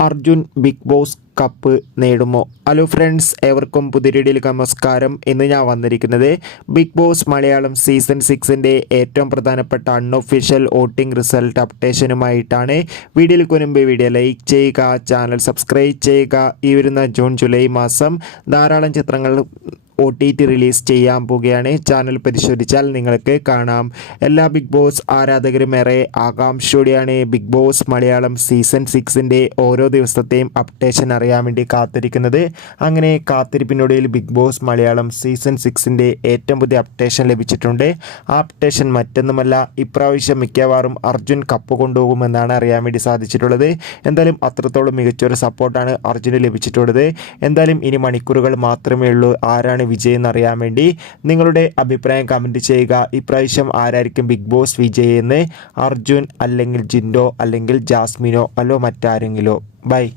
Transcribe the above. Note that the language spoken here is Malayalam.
അർജുൻ ബിഗ് ബോസ് കപ്പ് നേടുമോ? ഹലോ ഫ്രണ്ട്സ് ഏവർക്കും പുതിരിടിയിലേക്ക് നമസ്കാരം. ഇന്ന് ഞാൻ വന്നിരിക്കുന്നത് ബിഗ് ബോസ് മലയാളം സീസൺ സിക്സിന്റെ ഏറ്റവും പ്രധാനപ്പെട്ട അൺഒഫീഷ്യൽ വോട്ടിംഗ് റിസൾട്ട് അപ്ഡേഷനുമായിട്ടാണ്. വീഡിയോയിൽ മുൻപ് വീഡിയോ ലൈക്ക് ചെയ്യുക ചാനൽ സബ്സ്ക്രൈബ് ചെയ്യുക. ഈ വരുന്ന ജൂൺ ജൂലൈ മാസം ധാരാളം ചിത്രങ്ങൾ ഒ ടി ടി റിലീസ് ചെയ്യാൻ പോവുകയാണ് ചാനൽ പരിശോധിച്ചാൽ നിങ്ങൾക്ക് കാണാം. എല്ലാ ബിഗ് ബോസ് ആരാധകരും ഏറെ ആകാംക്ഷയോടെയാണ് ബിഗ് ബോസ് മലയാളം സീസൺ സിക്സിന്റെ ഓരോ ദിവസത്തെയും അപ്ഡേഷൻ അറിയാൻ വേണ്ടി കാത്തിരിക്കുന്നത്. അങ്ങനെ കാത്തിരിപ്പിനൊടുവിൽ ബിഗ് ബോസ് മലയാളം സീസൺ സിക്സിന്റെ ഏറ്റവും പുതിയ അപ്ഡേഷൻ ലഭിച്ചിട്ടുണ്ട്. ആ അപ്ഡേഷൻ മറ്റൊന്നുമല്ല ഇപ്രാവശ്യം മിക്കവാറും അർജുൻ കപ്പ് കൊണ്ടുപോകുമെന്നാണ് അറിയാൻ വേണ്ടി സാധിച്ചിട്ടുള്ളത്. എന്തായാലും അത്രത്തോളം മികച്ചൊരു സപ്പോർട്ടാണ് അർജുന് ലഭിച്ചിട്ടുള്ളത്. എന്തായാലും ഇനി മണിക്കൂറുകൾ മാത്രമേ ഉള്ളൂ. ആരാണ് വിജയം എന്നറിയാൻ വേണ്ടി നിങ്ങളുടെ അഭിപ്രായം കമന്റ് ചെയ്യുക. ഇപ്രാവശ്യം ആരായിരിക്കും ബിഗ് ബോസ് വിജയ് എന്ന്? അർജുൻ അല്ലെങ്കിൽ ജിൻഡോ അല്ലെങ്കിൽ ജാസ്മിനോ? അല്ലോ മറ്റാരെങ്കിലോ? ബൈ